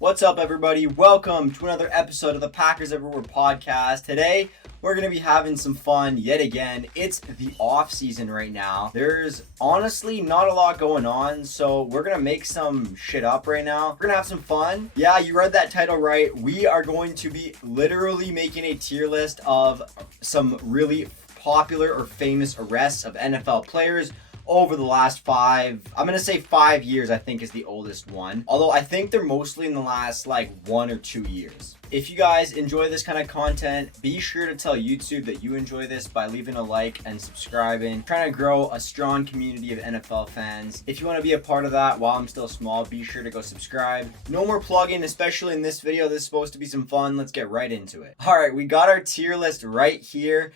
What's up, everybody? Welcome to another episode of the Packers Everywhere podcast. Today, we're going to be having some fun yet again. It's the off season right now. There's honestly not a lot going on, so we're going to make some shit up right now. We're going to have some fun. Yeah, you read that title right. We are going to be literally making a tier list of some really popular or famous arrests of NFL players over the last 5 years, I think is the oldest one. Although I think they're mostly in the last 1 or 2 years. If you guys enjoy this kind of content, be sure to tell YouTube that you enjoy this by leaving a like and subscribing. Trying to grow a strong community of NFL fans. If you want to be a part of that while I'm still small, be sure to go subscribe. No more plugging, especially in this video. This is supposed to be some fun. Let's get right into it. Alright, we got our tier list right here.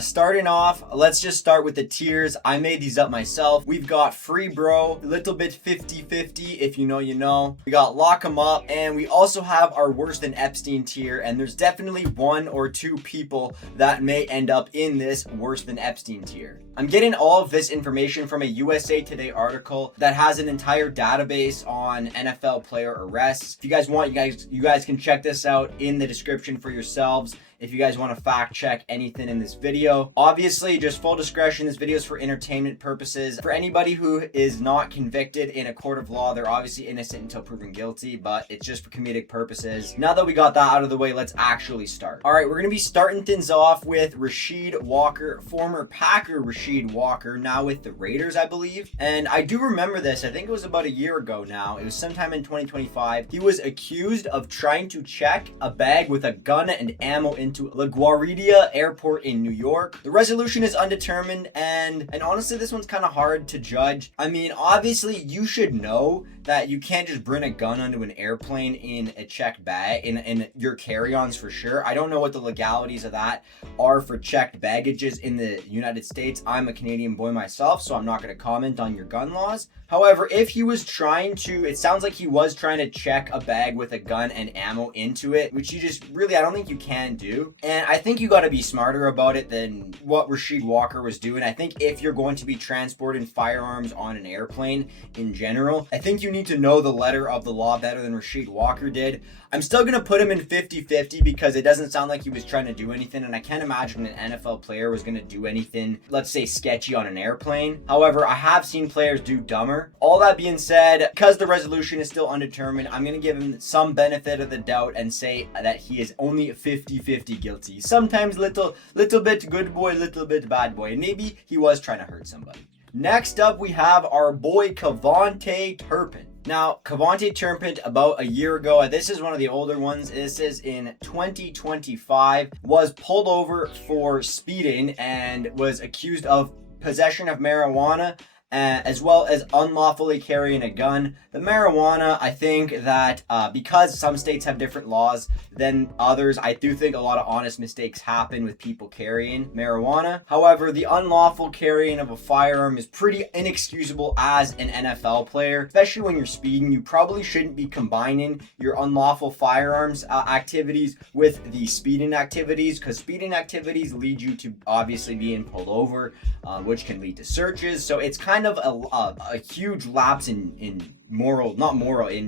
Starting off, let's just start with the tiers. I made these up myself. We've got Free Bro, a little bit 50-50. If you know, you know. We got Lock 'em Up, and we also have our Worse Than Epstein tier, and there's definitely one or two people that may end up in this Worse Than Epstein tier. I'm getting all of this information from a USA Today article that has an entire database on NFL player arrests. If you guys want, you guys can check this out in the description for yourselves. If you guys want to fact check anything in this video. Obviously, just full discretion, this video is for entertainment purposes. For anybody who is not convicted in a court of law, they're obviously innocent until proven guilty, but it's just for comedic purposes. Now that we got that out of the way, let's actually start. All right, we're going to be starting things off with Rasheed Walker, former Packer Rasheed Walker, now with the Raiders, I believe. And I do remember this. I think it was about a year ago now. It was sometime in 2025. He was accused of trying to check a bag with a gun and ammo into LaGuardia Airport in New York. The resolution is undetermined, and honestly, this one's kind of hard to judge. I mean, obviously, you should know that you can't just bring a gun onto an airplane in a checked bag, in your carry-ons for sure. I don't know what the legalities of that are for checked baggages in the United States. I'm a Canadian boy myself, so I'm not going to comment on your gun laws. However, if he was trying to, it sounds like he was trying to check a bag with a gun and ammo into it, which you just really, I don't think you can do. And I think you got to be smarter about it than what Rasheed Walker was doing. I think if you're going to be transporting firearms on an airplane in general, I think you need to know the letter of the law better than Rasheed Walker did. I'm still going to put him in 50-50 because it doesn't sound like he was trying to do anything, and I can't imagine an NFL player was going to do anything, let's say, sketchy on an airplane. However, I have seen players do dumber. All that being said, because the resolution is still undetermined, I'm going to give him some benefit of the doubt and say that he is only 50-50 guilty. Sometimes little bit good boy, little bit bad boy, and maybe he was trying to hurt somebody. Next up, we have our boy KaVontae Turpin. Now, KaVontae Turpin, about a year ago, this is one of the older ones, this is in 2025, was pulled over for speeding and was accused of possession of marijuana, as well as unlawfully carrying a gun. The marijuana, I think that because some states have different laws than others, I do think a lot of honest mistakes happen with people carrying marijuana. However, the unlawful carrying of a firearm is pretty inexcusable as an NFL player, especially when you're speeding. You probably shouldn't be combining your unlawful firearms activities with the speeding activities, because speeding activities lead you to obviously being pulled over, which can lead to searches. So it's kind of a huge lapse in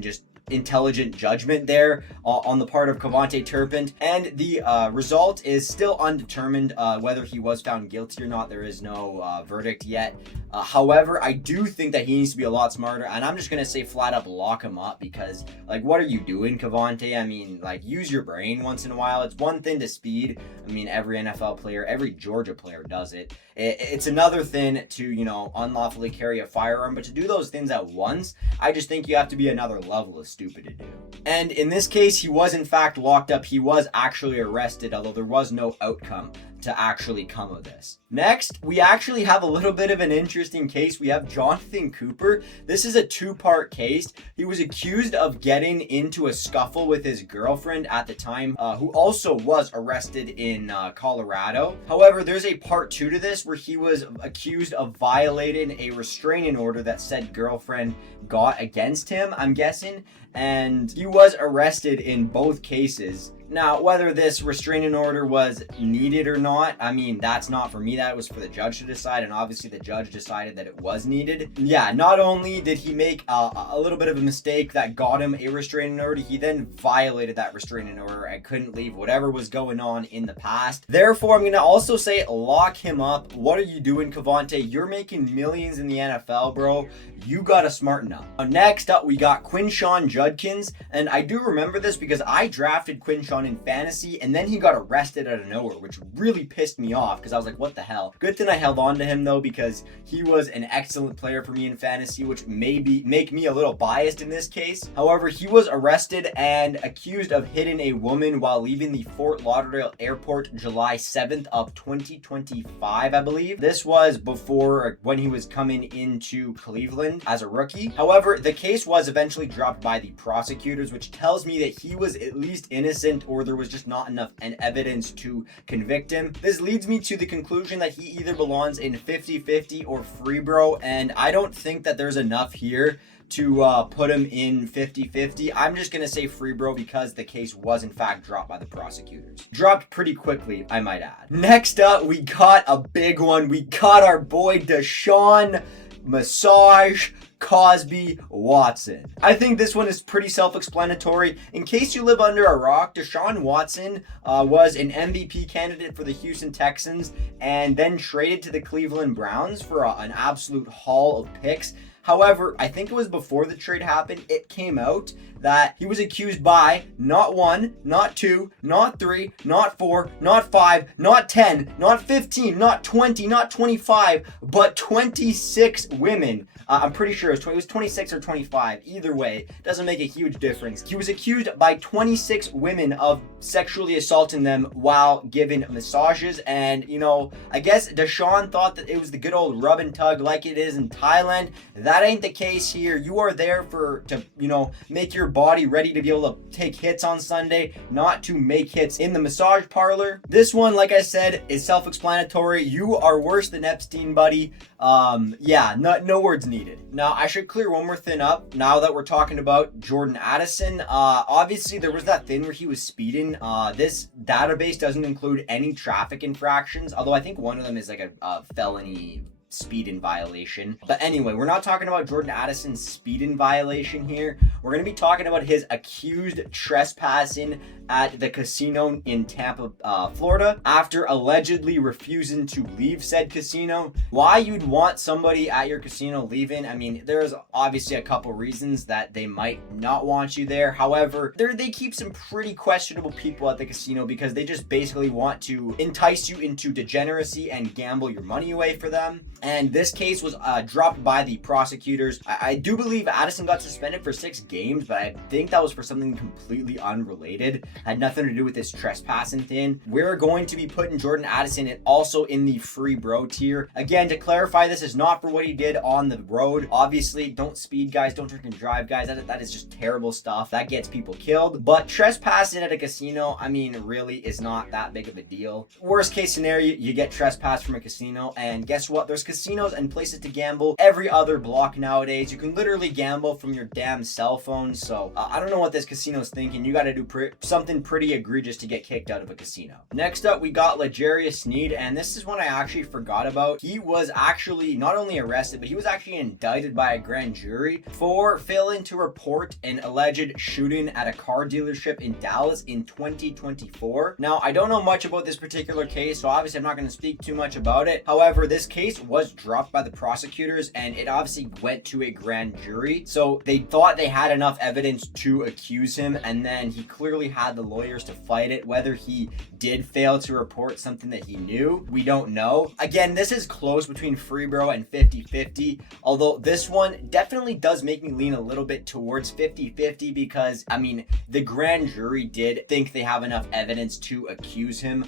just intelligent judgment there on the part of KaVontae Turpin, and the result is still undetermined whether he was found guilty or not. There is no verdict yet. However, I do think that he needs to be a lot smarter, and I'm just gonna say flat up lock him up, because what are you doing, KaVontae? I mean, use your brain once in a while. It's one thing to speed. I mean, every NFL player, every Georgia player does it. It's another thing to, unlawfully carry a firearm, but to do those things at once, I just think you have to be another level of stupid to do. And in this case, he was in fact locked up. He was actually arrested, although there was no outcome to actually come of this. Next, we actually have a little bit of an interesting case. We have Jonathan Cooper. This is a two-part case. He was accused of getting into a scuffle with his girlfriend at the time, who also was arrested in Colorado. However, there's a part two to this where he was accused of violating a restraining order that said girlfriend got against him, I'm guessing, and he was arrested in both cases. Now, whether this restraining order was needed or not, I mean, that's not for me. That was for the judge to decide, and obviously the judge decided that it was needed. Yeah, not only did he make a little bit of a mistake that got him a restraining order, he then violated that restraining order and couldn't leave whatever was going on in the past. Therefore, I'm going to also say lock him up. What are you doing, Cavante? You're making millions in the NFL, bro. You got to smarten up. Next up, we got Quinshon Judkins, and I do remember this because I drafted Quinshon in fantasy, and then he got arrested out of nowhere, which really pissed me off because I was like, what the hell? Good thing I held on to him though, because he was an excellent player for me in fantasy, which maybe make me a little biased in this case. However, he was arrested and accused of hitting a woman while leaving the Fort Lauderdale airport July 7th of 2025, I believe. This was before when he was coming into Cleveland as a rookie. However, the case was eventually dropped by the prosecutors, which tells me that he was at least innocent, or there was just not enough evidence to convict him. This leads me to the conclusion that he either belongs in 50-50 or free, bro, and I don't think that there's enough here to put him in 50-50. I'm just gonna say free, bro, because the case was in fact dropped by the prosecutors. Dropped pretty quickly, I might add. Next up, we got a big one. We got our boy Deshaun Massage Cosby Watson. I think this one is pretty self-explanatory. In case you live under a rock, Deshaun Watson was an MVP candidate for the Houston Texans and then traded to the Cleveland Browns for an absolute haul of picks. However, I think it was before the trade happened, it came out that he was accused by not 1, not 2, not 3, not 4, not 5, not 10, not 15, not 20, not 25, but 26 women. I'm pretty sure it was 26 or 25. Either way, doesn't make a huge difference. He was accused by 26 women of sexually assaulting them while giving massages. And, you know, I guess Deshaun thought that it was the good old rub and tug like it is in Thailand. That ain't the case here. You are there to, you know, make your body ready to be able to take hits on Sunday, not to make hits in the massage parlor. This one, like I said, is self-explanatory. You are worse than Epstein, buddy. Yeah, no words needed. Now, I should clear one more thing up now that we're talking about Jordan Addison. Obviously, there was that thing where he was speeding. This database doesn't include any traffic infractions, although I think one of them is like a felony speeding violation. But anyway, we're not talking about Jordan Addison's speeding violation here. We're going to be talking about his accused trespassing at the casino in Tampa, Florida, after allegedly refusing to leave said casino. Why you'd want somebody at your casino leaving? I mean, there's obviously a couple reasons that they might not want you there. However, they keep some pretty questionable people at the casino because they just basically want to entice you into degeneracy and gamble your money away for them. And this case was dropped by the prosecutors. I do believe Addison got suspended for 6 games, but I think that was for something completely unrelated. Had nothing to do with this trespassing thing. We're going to be putting Jordan Addison also in the free bro tier. Again, to clarify, this is not for what he did on the road. Obviously, don't speed, guys. Don't drink and drive, guys. That is just terrible stuff. That gets people killed. But trespassing at a casino, I mean, really is not that big of a deal. Worst case scenario, you get trespassed from a casino, and guess what? There's casinos and places to gamble every other block nowadays. You can literally gamble from your damn cell phone. So I don't know what this casino's thinking. You got to do something pretty egregious to get kicked out of a casino. Next up, we got L'Jarius Sneed, and this is one I actually forgot about. He was actually not only arrested, but he was actually indicted by a grand jury for failing to report an alleged shooting at a car dealership in Dallas in 2024. Now, I don't know much about this particular case, so obviously I'm not going to speak too much about it. However, this case was dropped by the prosecutors, and it obviously went to a grand jury. So they thought they had enough evidence to accuse him, and then he clearly had the lawyers to fight it. Whether he did fail to report something that he knew, we don't know. Again, this is close between free bro and 50-50, although this one definitely does make me lean a little bit towards 50-50 because, I mean, the grand jury did think they have enough evidence to accuse him.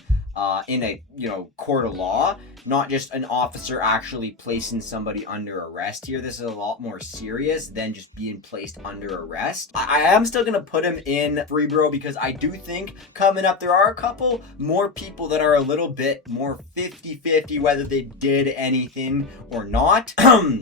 in a court of law, not just an officer actually placing somebody under arrest here. This is a lot more serious than just being placed under arrest. I am still gonna put him in free bro because I do think coming up there are a couple more people that are a little bit more 50-50 whether they did anything or not.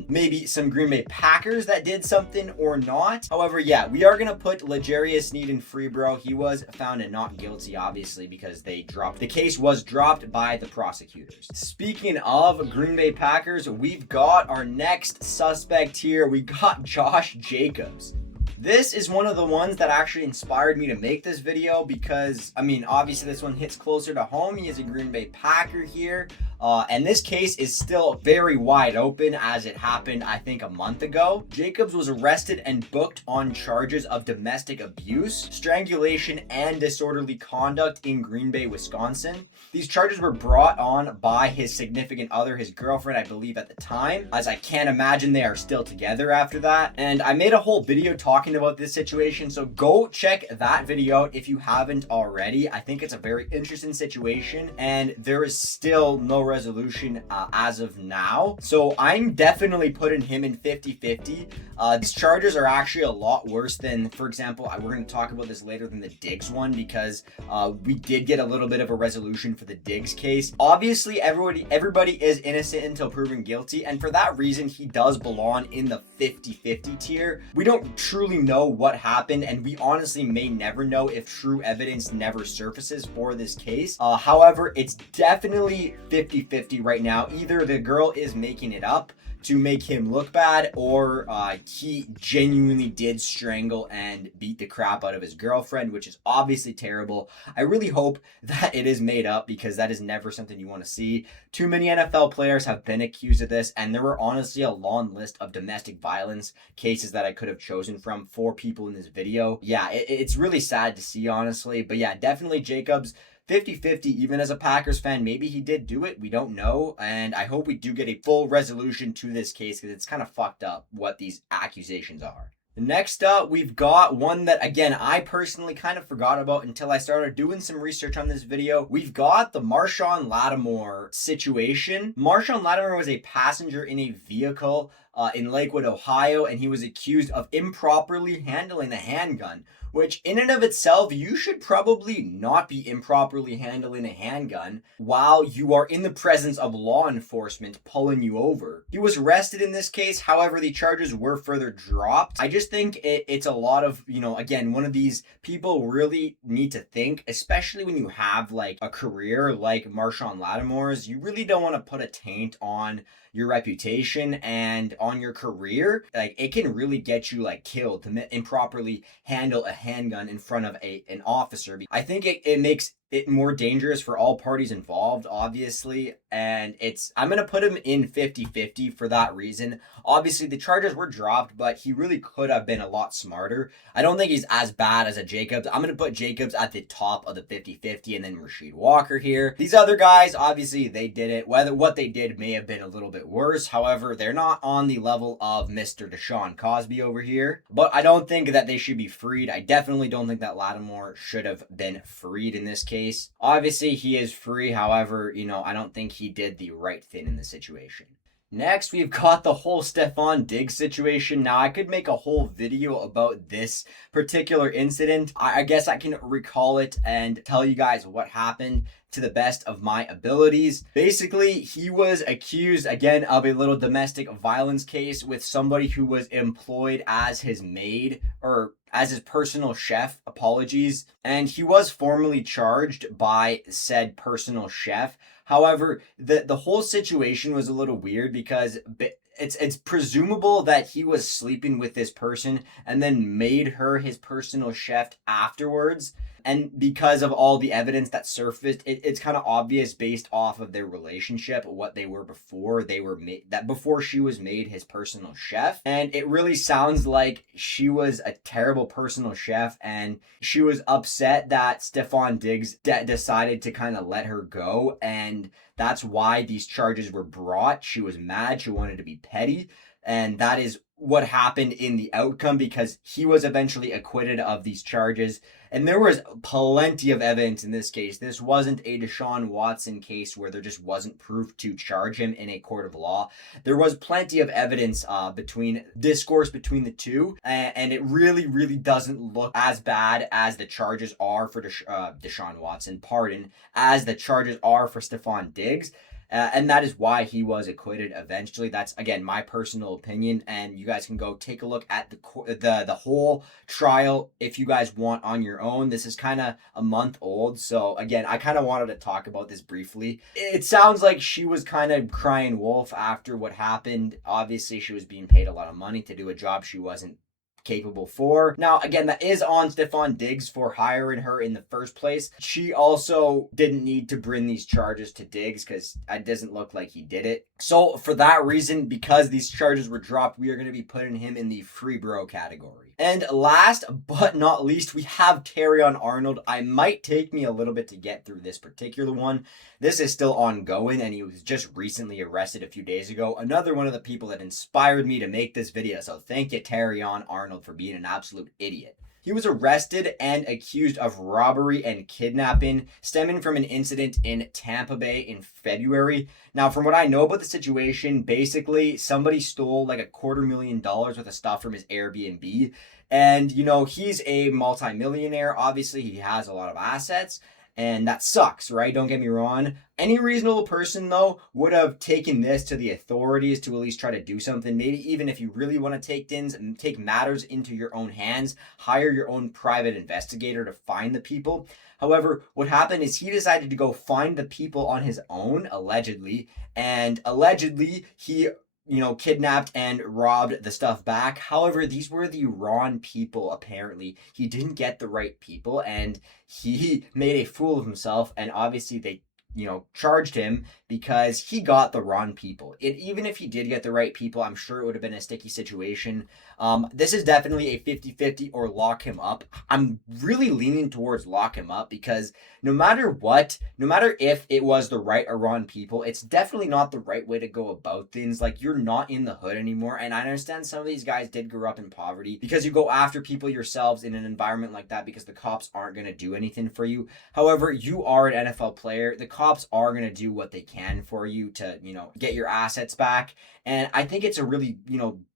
Maybe some Green Bay Packers that did something or not. However, yeah, we are gonna put L'Jarius Sneed in free bro. He was found not guilty, obviously, because the case was dropped by the prosecutors. Speaking of Green Bay Packers, we've got our next suspect here. We got Josh Jacobs. This is one of the ones that actually inspired me to make this video because, I mean, obviously this one hits closer to home. He is a Green Bay Packer here. And this case is still very wide open as it happened, I think, a month ago. Jacobs was arrested and booked on charges of domestic abuse, strangulation, and disorderly conduct in Green Bay, Wisconsin. These charges were brought on by his significant other, his girlfriend, I believe, at the time, as I can't imagine they are still together after that. And I made a whole video talking about this situation, so go check that video out if you haven't already. I think it's a very interesting situation, and there is still no resolution as of now. So I'm definitely putting him in 50-50. These charges are actually a lot worse than, for example, we're going to talk about this later, than the Diggs one, because we did get a little bit of a resolution for the Diggs case. Obviously, everybody is innocent until proven guilty, and for that reason, he does belong in the 50-50 tier. We don't truly know what happened, and we honestly may never know if true evidence never surfaces for this case. However, it's definitely 50-50 right now. Either the girl is making it up to make him look bad, or he genuinely did strangle and beat the crap out of his girlfriend, which is obviously terrible. I really hope that it is made up, because that is never something you want to see. Too many NFL players have been accused of this, and there were honestly a long list of domestic violence cases that I could have chosen from for people in this video. Yeah, it's really sad to see, honestly. But yeah, definitely Jacobs. 50-50, even as a Packers fan. Maybe he did do it. We don't know. And I hope we do get a full resolution to this case, because it's kind of fucked up what these accusations are. Next up, we've got one that, again, I personally kind of forgot about until I started doing some research on this video. We've got the Marshon Lattimore situation. Marshon Lattimore was a passenger in a vehicle in Lakewood, Ohio, and he was accused of improperly handling a handgun, which in and of itself, you should probably not be improperly handling a handgun while you are in the presence of law enforcement pulling you over. He was arrested in this case. However, the charges were further dropped. I just think it's a lot of, again, one of these people really need to think, especially when you have like a career like Marshon Lattimore's. You really don't want to put a taint on your reputation and on your career. Like, it can really get you like killed to improperly handle a handgun in front of an officer. I think it makes it more dangerous for all parties involved, obviously, and I'm going to put him in 50-50 for that reason. Obviously, the charges were dropped, but he really could have been a lot smarter. I don't think he's as bad as a Jacobs. I'm going to put Jacobs at the top of the 50-50, and then Rasheed Walker here. These other guys, obviously, they did it. What they did may have been a little bit worse. However, they're not on the level of Mr. Deshaun Cosby over here, but I don't think that they should be freed. I definitely don't think that Lattimore should have been freed in this case. Obviously, he is free. However, I don't think he did the right thing in the situation. Next, we've got the whole Stefon Diggs situation. Now, I could make a whole video about this particular incident. I guess I can recall it and tell you guys what happened to the best of my abilities. Basically, he was accused, again, of a little domestic violence case with somebody who was employed as his maid, or as his personal chef, apologies. And he was formally charged by said personal chef. However, the whole situation was a little weird because it's presumable that he was sleeping with this person and then made her his personal chef afterwards. And because of all the evidence that surfaced, it's kind of obvious based off of their relationship, what they were before before she was made his personal chef. And it really sounds like she was a terrible personal chef, and she was upset that Stefon Diggs decided to kind of let her go. And that's why these charges were brought. She was mad. She wanted to be petty. And that is what happened in the outcome because he was eventually acquitted of these charges. And there was plenty of evidence in this case. This wasn't a Deshaun Watson case where there just wasn't proof to charge him in a court of law. There was plenty of evidence between discourse between the two, and it really, really doesn't look as bad as the charges are for Deshaun Watson, as the charges are for Stephon Diggs. And that is why he was acquitted eventually. That's, again, my personal opinion, and you guys can go take a look at the whole trial if you guys want on your own. This is kind of a month old, so again, I kind of wanted to talk about this briefly. It sounds like she was kind of crying wolf after what happened. Obviously, she was being paid a lot of money to do a job she wasn't capable for. Now, again, that is on Stephon Diggs for hiring her in the first place. She also didn't need to bring these charges to Diggs because it doesn't look like he did it. So for that reason, because these charges were dropped, we are going to be putting him in the free bro category. And last but not least, we have Terrion Arnold. I might take me a little bit to get through this particular one. This is still ongoing, and he was just recently arrested a few days ago. Another one of the people that inspired me to make this video. So thank you, Terrion Arnold, for being an absolute idiot. He was arrested and accused of robbery and kidnapping stemming from an incident in Tampa Bay in February. Now, from what I know about the situation, basically somebody stole like $250,000 worth of stuff from his Airbnb. And, he's a multimillionaire. Obviously, he has a lot of assets. And that sucks, right? Don't get me wrong. Any reasonable person, though, would have taken this to the authorities to at least try to do something. Maybe even if you really want to take matters into your own hands, hire your own private investigator to find the people. However, what happened is he decided to go find the people on his own, allegedly. And allegedly, he kidnapped and robbed the stuff back. However, these were the wrong people, apparently. He didn't get the right people, and he made a fool of himself, and obviously they charged him because he got the wrong people. Even if he did get the right people, I'm sure it would have been a sticky situation. This is definitely a 50-50 or lock him up. I'm really leaning towards lock him up because no matter if it was the right or wrong people, it's definitely not the right way to go about things. Like, you're not in the hood anymore. And I understand some of these guys did grow up in poverty because you go after people yourselves in an environment like that because the cops aren't going to do anything for you. However, you are an NFL player. The cops are going to do what they can for you to, get your assets back. And I think it's a really,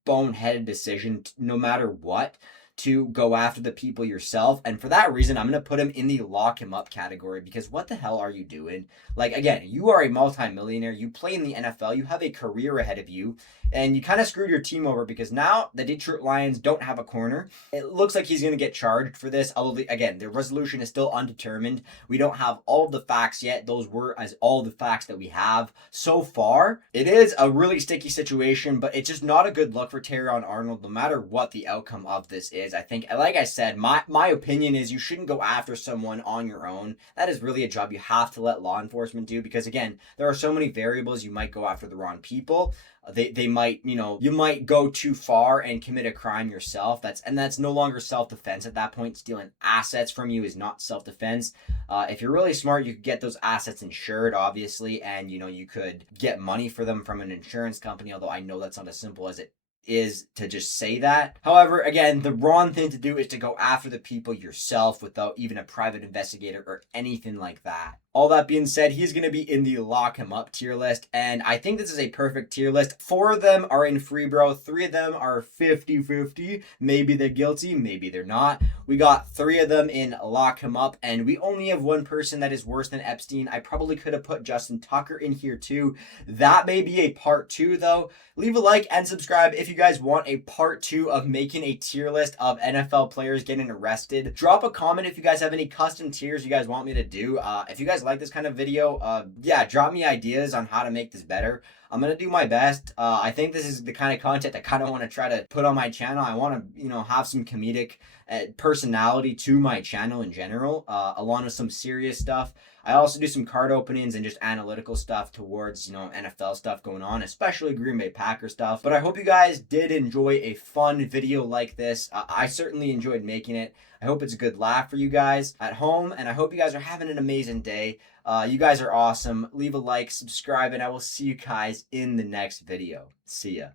boneheaded decision, no matter what, to go after the people yourself. And for that reason, I'm going to put him in the lock him up category because what the hell are you doing? Like, again, you are a multimillionaire. You play in the NFL. You have a career ahead of you. And you kind of screwed your team over because now the Detroit Lions don't have a corner. It looks like he's going to get charged for this. Although, again, the resolution is still undetermined. We don't have all of the facts yet. Those were all the facts that we have so far. It is a really sticky situation, but it's just not a good look for Terrion Arnold, no matter what the outcome of this is. I think, like I said, my opinion is you shouldn't go after someone on your own. That is really a job you have to let law enforcement do because, again, there are so many variables. You might go after the wrong people. They might, you might go too far and commit a crime yourself. That's no longer self-defense at that point. Stealing assets from you is not self-defense. If you're really smart, you could get those assets insured, obviously, and you could get money for them from an insurance company, although I know that's not as simple as it is to just say that. However, again, the wrong thing to do is to go after the people yourself without even a private investigator or anything like that. All that being said, he's going to be in the lock him up tier list, and I think this is a perfect tier list. 4 of them are in free bro, 3 of them are 50-50. Maybe they're guilty, maybe they're not. We got 3 of them in lock him up, and we only have 1 person that is worse than Epstein. I probably could have put Justin Tucker in here too. That may be a part 2 though. Leave a like and subscribe if you guys want a part 2 of making a tier list of NFL players getting arrested. Drop a comment if you guys have any custom tiers you guys want me to do. If you guys like this kind of video, drop me ideas on how to make this better. I'm gonna do my best. I think this is the kind of content I kind of want to try to put on my channel. I want to have some comedic personality to my channel in general, along with some serious stuff. I also do some card openings and just analytical stuff towards, NFL stuff going on, especially Green Bay Packers stuff. But I hope you guys did enjoy a fun video like this. I certainly enjoyed making it. I hope it's a good laugh for you guys at home, and I hope you guys are having an amazing day. You guys are awesome. Leave a like, subscribe, and I will see you guys in the next video. See ya.